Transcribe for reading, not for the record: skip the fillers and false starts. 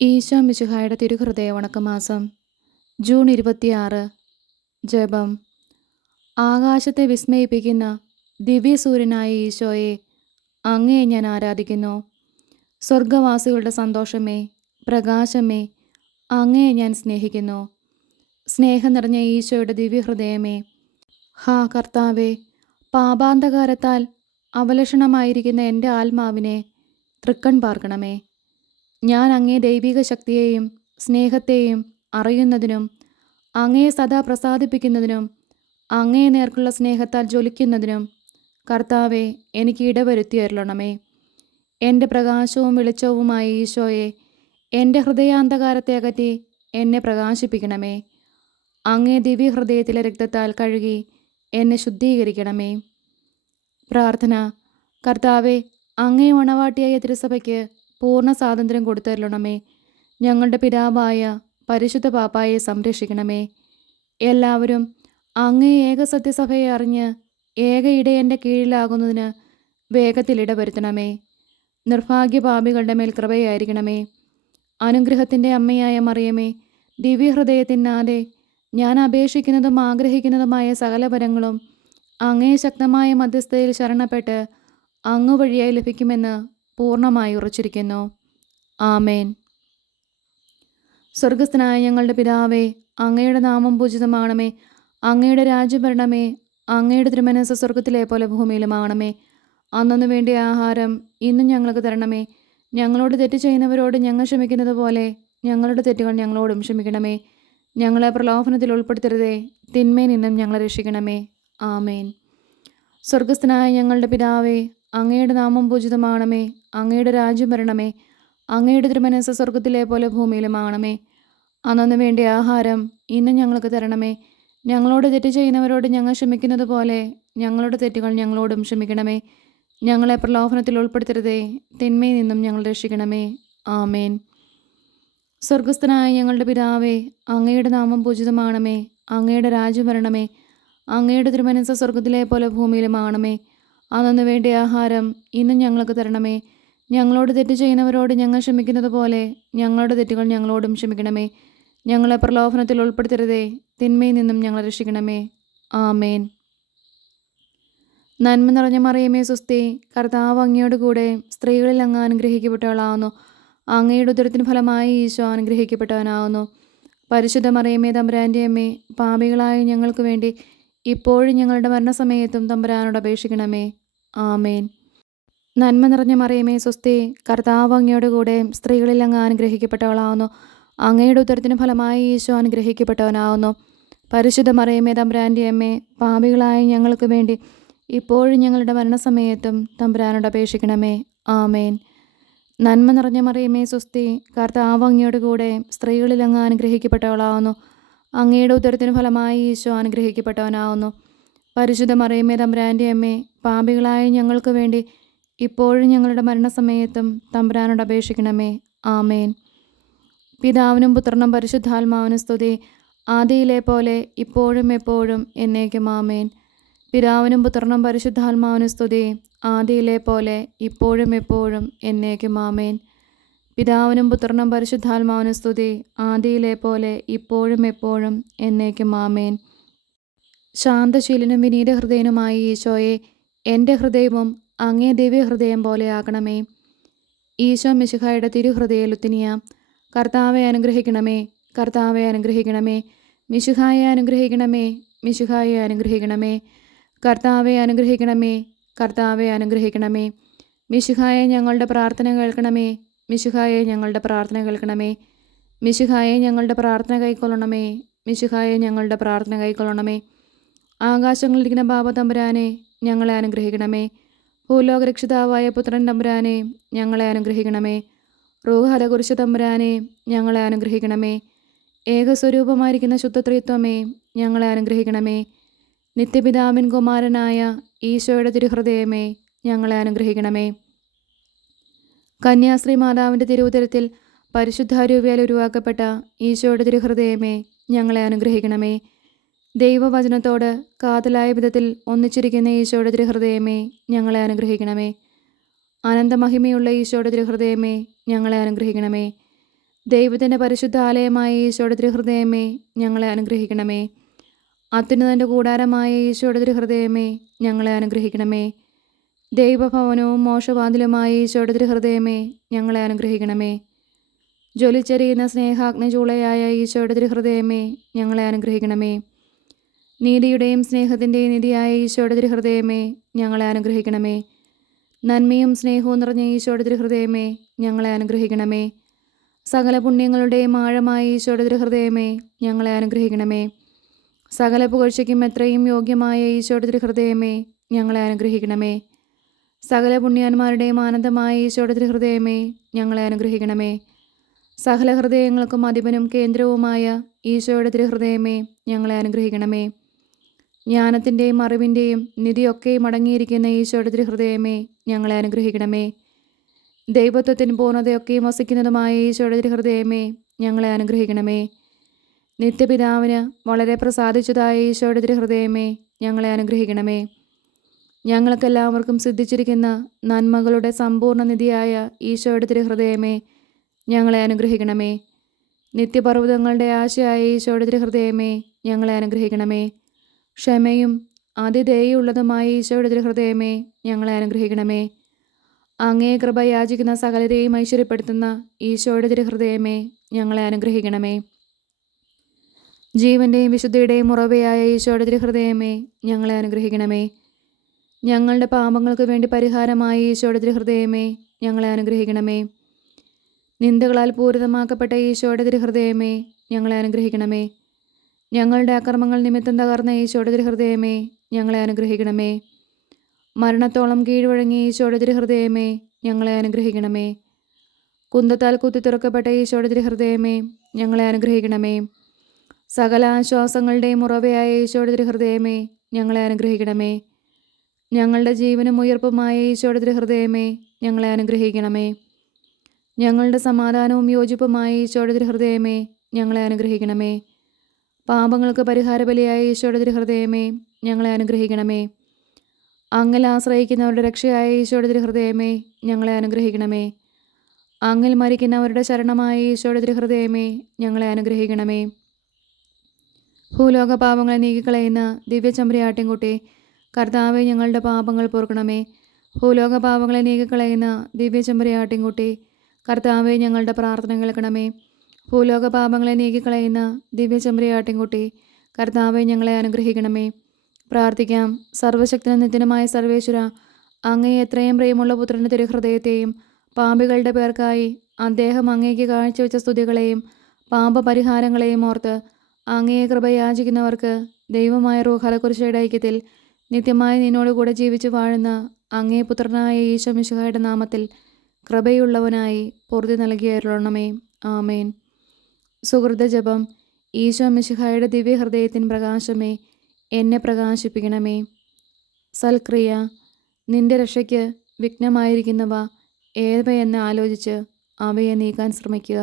ഈശോ മിശിഹായുടെ തിരുഹൃദയ വണക്കമാസം ജൂൺ 26. ജപം. ആകാശത്തെ വിസ്മയിപ്പിക്കുന്ന ദിവ്യസൂര്യനായ ഈശോയെ, അങ്ങയെ ഞാൻ ആരാധിക്കുന്നു. സ്വർഗവാസികളുടെ സന്തോഷമേ, പ്രകാശമേ, അങ്ങയെ ഞാൻ സ്നേഹിക്കുന്നു. സ്നേഹം നിറഞ്ഞ ഈശോയുടെ ദിവ്യഹൃദയമേ, ഹാ കർത്താവേ, പാപാന്തകാരത്താൽ അവലക്ഷണമായിരിക്കുന്ന എൻ്റെ ആത്മാവിനെ തൃക്കൺ പാർക്കണമേ. ഞാൻ അങ്ങേ ദൈവിക ശക്തിയെയും സ്നേഹത്തെയും അറിയുന്നതിനും അങ്ങയെ സദാ പ്രസാദിപ്പിക്കുന്നതിനും അങ്ങയെ നേർക്കുള്ള സ്നേഹത്താൽ ജ്വലിക്കുന്നതിനും കർത്താവെ, എനിക്ക് ഇടവരുത്തി അരുളണമേ. എൻ്റെ പ്രകാശവും വെളിച്ചവുമായ ഈശോയെ, എൻ്റെ ഹൃദയാന്ധകാരത്തെ അകറ്റി എന്നെ പ്രകാശിപ്പിക്കണമേ. അങ്ങേ ദിവ്യഹൃദയത്തിലെ രക്തത്താൽ കഴുകി എന്നെ ശുദ്ധീകരിക്കണമേ. പ്രാർത്ഥന. കർത്താവെ, അങ്ങേ മണവാട്ടിയായ തിരുസഭയ്ക്ക് പൂർണ്ണ സ്വാതന്ത്ര്യം കൊടുത്തരുളണമേ. ഞങ്ങളുടെ പിതാവായ പരിശുദ്ധ പാപ്പായെ സംരക്ഷിക്കണമേ. എല്ലാവരും അങ്ങേ ഏകസത്യസഭയെ അറിഞ്ഞ് ഏക ഇടയൻ്റെ കീഴിലാകുന്നതിന് വേഗത്തിൽ ഇടവരുത്തണമേ. നിർഭാഗ്യപാപികളുടെ മേൽ കൃപയായിരിക്കണമേ. അനുഗ്രഹത്തിൻ്റെ അമ്മയായ മറിയമേ, ദിവ്യഹൃദയത്തിനാതെ ഞാൻ അപേക്ഷിക്കുന്നതും ആഗ്രഹിക്കുന്നതുമായ സകല വരങ്ങളും അങ്ങേ ശക്തമായ മധ്യസ്ഥതയിൽ ശരണപ്പെട്ട് അങ്ങ് വഴിയായി ലഭിക്കുമെന്ന് പൂർണ്ണമായി ഉറച്ചിരിക്കുന്നു. ആമേൻ. സ്വർഗസ്ഥനായ ഞങ്ങളുടെ പിതാവേ, അങ്ങയുടെ നാമം പൂജിതമാണമേ. അങ്ങയുടെ രാജ്യം വരണമേ. അങ്ങയുടെ തിരുമനസ്സ് സ്വർഗത്തിലെ പോലെ ഭൂമിയിലുമാണമേ. അന്നു വേണ്ടിയ ആഹാരം ഇന്നും ഞങ്ങൾക്ക് തരണമേ. ഞങ്ങളോട് തെറ്റ് ചെയ്യുന്നവരോട് ഞങ്ങൾ ക്ഷമിക്കുന്നത് പോലെ ഞങ്ങളുടെ തെറ്റുകൾ ഞങ്ങളോടും ക്ഷമിക്കണമേ. ഞങ്ങളെ പ്രലോഭനത്തിൽ ഉൾപ്പെടുത്തരുതേ, തിന്മയിൽ നിന്നും ഞങ്ങളെ രക്ഷിക്കണമേ. ആമേൻ. സ്വർഗസ്ഥനായ ഞങ്ങളുടെ പിതാവേ, അങ്ങയുടെ നാമം പൂജിതമാണമേ. അങ്ങയുടെ രാജ്യം വരണമേ. അങ്ങയുടെ തിരുമനസ്സ് സ്വർഗത്തിലെ പോലെ ഭൂമിയിലുമാണമേ. അന്നു വേണ്ടിയ ആഹാരം ഇന്നും ഞങ്ങൾക്ക് തരണമേ. ഞങ്ങളോട് തെറ്റ് ചെയ്യുന്നവരോട് ഞങ്ങൾ ക്ഷമിക്കുന്നത് പോലെ ഞങ്ങളുടെ തെറ്റുകൾ ഞങ്ങളോടും ക്ഷമിക്കണമേ. ഞങ്ങളെ പ്രലോഭനത്തിൽ ഉൾപ്പെടുത്തരുതേ, തിന്മയിൽ നിന്നും ഞങ്ങൾ രക്ഷിക്കണമേ. ആമേൻ. സ്വർഗസ്ഥനായ ഞങ്ങളുടെ പിതാവേ, അങ്ങയുടെ നാമം പൂജിതമാണമേ. അങ്ങയുടെ രാജ്യം വരണമേ. അങ്ങയുടെ തിരുമനസ്സ് സ്വർഗത്തിലെ പോലെ ഭൂമിയിലുമാണമേ. അന്നു വേണ്ടിയ ആഹാരം ഇന്നും ഞങ്ങൾക്ക് തരണമേ. ഞങ്ങളോട് തെറ്റ് ചെയ്യുന്നവരോട് ഞങ്ങൾ ക്ഷമിക്കുന്നത് പോലെ ഞങ്ങളുടെ തെറ്റുകൾ ഞങ്ങളോടും ക്ഷമിക്കണമേ. ഞങ്ങളെ പ്രലോഭനത്തിൽ ഉൾപ്പെടുത്തരുതേ, തിന്മയിൽ നിന്നും ഞങ്ങളെ രക്ഷിക്കണമേ. ആമേൻ. നന്മ നിറഞ്ഞ മറിയമേ സ്വസ്തി, കർത്താവ് അങ്ങയോട് കൂടെ സ്ത്രീകളിൽ അങ്ങ് അനുഗ്രഹിക്കപ്പെട്ടവളാവുന്നു. അങ്ങയുടെ ഉദരത്തിന് ഫലമായി ഈശോ അനുഗ്രഹിക്കപ്പെട്ടവനാവുന്നു. പരിശുദ്ധ മറിയമേ, തമ്പുരാൻ്റെ അമ്മേ, പാപികളായ ഞങ്ങൾക്ക് വേണ്ടി ഇപ്പോഴും ഞങ്ങളുടെ മരണസമയത്തും തമ്പുരാനോട് അപേക്ഷിക്കണമേ. ആമേൻ. നന്മ നിറഞ്ഞ മറിയമേ സ്വസ്തി, കർത്താവ് അങ്ങയോട് കൂടെ സ്ത്രീകളിൽ അങ്ങ് അനുഗ്രഹിക്കപ്പെട്ടവളാവുന്നു. അങ്ങയുടെ ഉദരത്തിന് ഫലമായി ഈശോ അനുഗ്രഹിക്കപ്പെട്ടവനാവുന്നു. പരിശുദ്ധ മറിയമേ, തമ്പുരാൻ്റെ അമ്മേ, പാപികളായ ഞങ്ങൾക്ക് വേണ്ടി ഇപ്പോഴും ഞങ്ങളുടെ മരണസമയത്തും തമ്പുരാനോട് അപേക്ഷിക്കണമേ. ആമേൻ. നന്മ നിറഞ്ഞ മറിയമേ സ്വസ്തി, കർത്താവ് അങ്ങയോട് കൂടെ സ്ത്രീകളിൽ അങ്ങ് അനുഗ്രഹിക്കപ്പെട്ടവളാവുന്നു. അങ്ങയുടെ ഉദരത്തിന് ഫലമായി ഈശോ അനുഗ്രഹിക്കപ്പെട്ടവനാവുന്നു. പരിശുദ്ധ മറിയമേ, തമ്പുരാൻ്റെ അമ്മേ, പാപികളായ ഞങ്ങൾക്ക് വേണ്ടി ഇപ്പോഴും ഞങ്ങളുടെ മരണസമയത്തും തമ്പുരാനോട് അപേക്ഷിക്കണമേ. ആമേൻ. പിതാവിനും പുത്രനും പരിശുദ്ധാത്മാവിനും സ്തുതി, ആദിയിലെ പോലെ ഇപ്പോഴും എപ്പോഴും എന്നേക്കും. ആമേൻ. പിതാവിനും പുത്രനും പരിശുദ്ധാത്മാവിനും സ്തുതി, ആദിയിലെ പോലെ ഇപ്പോഴും എപ്പോഴും എന്നേക്കും. ആമേൻ. പിതാവിനും പുത്രനും പരിശുദ്ധാത്മാവിനും സ്തുതി, ആദിയിലെ പോലെ ഇപ്പോഴും എപ്പോഴും എന്നേക്കും. ആമേൻ. ശാന്തശീലനും വിനീത ഹൃദയനുമായ ഈശോയെ, എൻ്റെ ഹൃദയവും അങ്ങേ ദിവ്യഹൃദയം പോലെ ആകണമേ. ഈശോ മിശിഹായുടെ തിരുഹൃദയ ലുത്തിനിയ. കർത്താവെ അനുഗ്രഹിക്കണമേ. കർത്താവെ അനുഗ്രഹിക്കണമേ. മിശിഹായെ അനുഗ്രഹിക്കണമേ. മിശിഹായെ അനുഗ്രഹിക്കണമേ. കർത്താവെ അനുഗ്രഹിക്കണമേ. കർത്താവെ അനുഗ്രഹിക്കണമേ. മിശിഹായെ ഞങ്ങളുടെ പ്രാർത്ഥന കേൾക്കണമേ. മിശിഹായെ ഞങ്ങളുടെ പ്രാർത്ഥന കേൾക്കണമേ. മിശിഹായെ ഞങ്ങളുടെ പ്രാർത്ഥന കൈക്കൊള്ളണമേ. മിശിഹായെ ഞങ്ങളുടെ പ്രാർത്ഥന കൈക്കൊള്ളണമേ. ആകാശങ്ങളിലിരിക്കുന്ന ബാബ തമ്പുരാനെ, ഞങ്ങളെ അനുഗ്രഹിക്കണമേ. ഭൂലോകരക്ഷിതാവായ പുത്രൻ തമ്പുരാനെ, ഞങ്ങളെ അനുഗ്രഹിക്കണമേ. റൂഹല കുരിശ് തമ്പുരാനെ, ഞങ്ങളെ അനുഗ്രഹിക്കണമേ. ഏകസ്വരൂപമായിരിക്കുന്ന ശുദ്ധത്രിത്വമേ, ഞങ്ങളെ അനുഗ്രഹിക്കണമേ. നിത്യപിതാവിൻ കുമാരനായ ഈശോയുടെ തിരുഹൃദയമേ, ഞങ്ങളെ അനുഗ്രഹിക്കണമേ. കന്യാശ്രീ മാതാവിൻ്റെ തിരുവുദരത്തിൽ പരിശുദ്ധാരൂപിയാൽ ഉരുവാക്കപ്പെട്ട ഈശോയുടെ തിരുഹൃദയമേ, ഞങ്ങളെ അനുഗ്രഹിക്കണമേ. ദൈവവചനത്തോട് കാതലായ വിധത്തിൽ ഒന്നിച്ചിരിക്കുന്ന ഈശോയുടെ തിരുഹൃദയമേ, ഞങ്ങളെ അനുഗ്രഹിക്കണമേ. അനന്തമഹിമയുള്ള ഈശോയുടെ തിരുഹൃദയമേ, ഞങ്ങളെ അനുഗ്രഹിക്കണമേ. ദൈവത്തിൻ്റെ പരിശുദ്ധ ആലയമായ ഈശോയുടെ തിരുഹൃദയമേ, ഞങ്ങളെ അനുഗ്രഹിക്കണമേ. അത്യുന്നതൻ്റെ കൂടാരമായ ഈശോയുടെ തിരുഹൃദയമേ, ഞങ്ങളെ അനുഗ്രഹിക്കണമേ. ദൈവഭവനവും മോശവാതിലുമായ ഈശോയുടെ തിരുഹൃദയമേ, ഞങ്ങളെ അനുഗ്രഹിക്കണമേ. ജ്വലിച്ചെരിയുന്ന സ്നേഹാഗ്നിചൂളയായ ഈശോയുടെ തിരുഹൃദയമേ, ഞങ്ങളെ അനുഗ്രഹിക്കണമേ. നീതിയുടെയും സ്നേഹത്തിൻ്റെയും നിധിയായ ഈശോയുടെ തിരുഹൃദയമേ, ഞങ്ങളെ അനുഗ്രഹിക്കണമേ. നന്മയും സ്നേഹവും നിറഞ്ഞ ഈശോയുടെ തിരുഹൃദയമേ, ഞങ്ങളെ അനുഗ്രഹിക്കണമേ. സകല പുണ്യങ്ങളുടെയും ആഴമായ ഈശോയുടെ തിരുഹൃദയമേ, ഞങ്ങളെ അനുഗ്രഹിക്കണമേ. സകല പുകഴ്ചയ്ക്കും എത്രയും യോഗ്യമായ ഈശോയുടെ തിരുഹൃദയമേ, ഞങ്ങളെ അനുഗ്രഹിക്കണമേ. സകല പുണ്യാന്മാരുടെയും ആനന്ദമായ ഈശോയുടെ തിരുഹൃദയമേ, ഞങ്ങളെ അനുഗ്രഹിക്കണമേ. സകല ഹൃദയങ്ങൾക്കും അധിപനും കേന്ദ്രവുമായ ഈശോയുടെ തിരുഹൃദയമേ, ഞങ്ങളെ അനുഗ്രഹിക്കണമേ. ജ്ഞാനത്തിൻ്റെയും അറിവിൻ്റെയും നിധിയൊക്കെയും അടങ്ങിയിരിക്കുന്ന ഈശോയുടെ തിരുഹൃദയമേ, ഞങ്ങളെ അനുഗ്രഹിക്കണമേ. ദൈവത്വത്തിന് പൂർണ്ണതയൊക്കെയും വസിക്കുന്നതുമായ ഈശോയുടെ തിരുഹൃദയമേ, ഞങ്ങളെ അനുഗ്രഹിക്കണമേ. നിത്യപിതാവിന് വളരെ പ്രസാദിച്ചതായ ഈശോയുടെ തിരുഹൃദയമേ, ഞങ്ങളെ അനുഗ്രഹിക്കണമേ. ഞങ്ങൾക്കെല്ലാവർക്കും സിദ്ധിച്ചിരിക്കുന്ന നന്മകളുടെ സമ്പൂർണ്ണ നിധിയായ ഈശോയുടെ തിരുഹൃദയമേ, ഞങ്ങളെ അനുഗ്രഹിക്കണമേ. നിത്യപർവ്വതങ്ങളുടെ ആശയായ ഈശോയുടെ തിരുഹൃദയമേ, ഞങ്ങളെ അനുഗ്രഹിക്കണമേ. ക്ഷമയും അതിദയുള്ളതുമായ ഈശോയുടെ തിരുഹൃദയമേ, ഞങ്ങളെ അനുഗ്രഹിക്കണമേ. അങ്ങേ കൃപ യാചിക്കുന്ന സകലരെയും ഐശ്വര്യപ്പെടുത്തുന്ന ഈശോയുടെ തിരുഹൃദയമേ, ഞങ്ങളെ അനുഗ്രഹിക്കണമേ. ജീവൻ്റെയും വിശുദ്ധിയുടെയും ഉറവയായ ഈശോയുടെ തിരുഹൃദയമേ, ഞങ്ങളെ അനുഗ്രഹിക്കണമേ. ഞങ്ങളുടെ പാപങ്ങൾക്ക് വേണ്ടി പരിഹാരമായ ഈശോയുടെ തിരുഹൃദയമേ, ഞങ്ങളെ അനുഗ്രഹിക്കണമേ. നിന്ദകളാൽ പൂരിതമാക്കപ്പെട്ട ഈശോയുടെ തിരുഹൃദയമേ, ഞങ്ങളെ അനുഗ്രഹിക്കണമേ. ഞങ്ങളുടെ അക്രമങ്ങൾ നിമിത്തം തകർന്ന ഈശോയുടെ തിരുഹൃദയമേ, ഞങ്ങളെ അനുഗ്രഹിക്കണമേ. മരണത്തോളം കീഴ്വഴങ്ങിയ ഈശോയുടെ തിരുഹൃദയമേ, ഞങ്ങളെ അനുഗ്രഹിക്കണമേ. കുന്തത്താൽ കുത്തിത്തുറക്കപ്പെട്ട ഈശോയുടെ തിരുഹൃദയമേ, ഞങ്ങളെ അനുഗ്രഹിക്കണമേ. സകല ആശ്വാസങ്ങളുടെയും ഉറവയായ ഈശോയുടെ തിരുഹൃദയമേ, ഞങ്ങളെ അനുഗ്രഹിക്കണമേ. ഞങ്ങളുടെ ജീവനും ഉയർപ്പുമായ ഈശോയുടെ തിരുഹൃദയമേ, ഞങ്ങളെ അനുഗ്രഹിക്കണമേ. ഞങ്ങളുടെ സമാധാനവും യോജിപ്പുമായ ഈശോയുടെ തിരുഹൃദയമേ, ഞങ്ങളെ അനുഗ്രഹിക്കണമേ. പാപങ്ങൾക്ക് പരിഹാരബലിയായ ഈശോയുടെ തിരുഹൃദയമേ, ഞങ്ങളെ അനുഗ്രഹിക്കണമേ. അങ്ങിൽ ആശ്രയിക്കുന്നവരുടെ രക്ഷയായ ഈശോയുടെ തിരുഹൃദയമേ, ഞങ്ങളെ അനുഗ്രഹിക്കണമേ. അങ്ങിൽ മരിക്കുന്നവരുടെ ശരണമായ ഈശോയുടെ തിരുഹൃദയമേ, ഞങ്ങളെ അനുഗ്രഹിക്കണമേ. ഭൂലോക പാപങ്ങളെ നീക്കിക്കളയുന്ന ദിവ്യചെമ്പരിയാട്ടിൻകുട്ടി, കർത്താവെ, ഞങ്ങളുടെ പാപങ്ങൾ പൊറുക്കണമേ. ഭൂലോക പാപങ്ങളെ നീക്കിക്കളയുന്ന ദിവ്യചെമ്പരിയാട്ടിൻകുട്ടി, കർത്താവെ, ഞങ്ങളുടെ പ്രാർത്ഥന കേൾക്കണമേ. ഭൂലോക പാപങ്ങളെ നീക്കിക്കളയുന്ന ദിവ്യചെമ്പരിയാട്ടിൻകുട്ടി, കർത്താവെ, ഞങ്ങളെ അനുഗ്രഹിക്കണമേ. പ്രാർത്ഥിക്കാം. സർവശക്തനും നിത്യനുമായ സർവേശ്വര, അങ്ങേ എത്രയും പ്രിയമുള്ള പുത്രൻ്റെ തിരുഹൃദയത്തെയും പാപികളുടെ പേർക്കായി അദ്ദേഹം അങ്ങേക്ക് കാഴ്ചവെച്ച സ്തുതികളെയും പാപപരിഹാരങ്ങളെയും ഓർത്ത് അങ്ങയെ കൃപ യാചിക്കുന്നവർക്ക് ദൈവമായ റൂഹാലക്കുരിശയുടെ ഐക്യത്തിൽ നിത്യമായി നിന്നോടുകൂടെ ജീവിച്ചു വാഴുന്ന അങ്ങേ പുത്രനായ ഈശോ മിശിഹായുടെ നാമത്തിൽ കൃപയുള്ളവനായി പൊറുതി നൽകിയരുളണമേ. ആമേൻ. സുഹൃത ജപം. ഈശോ മിശിഹായുടെ ദിവ്യഹൃദയത്തിൻ പ്രകാശമേ, എന്നെ പ്രകാശിപ്പിക്കണമേ. സൽക്രിയ. നിന്റെ രക്ഷയ്ക്ക് വിഘ്നമായിരിക്കുന്നവ ഏവയെന്ന് ആലോചിച്ച് അവയെ നീക്കാൻ ശ്രമിക്കുക.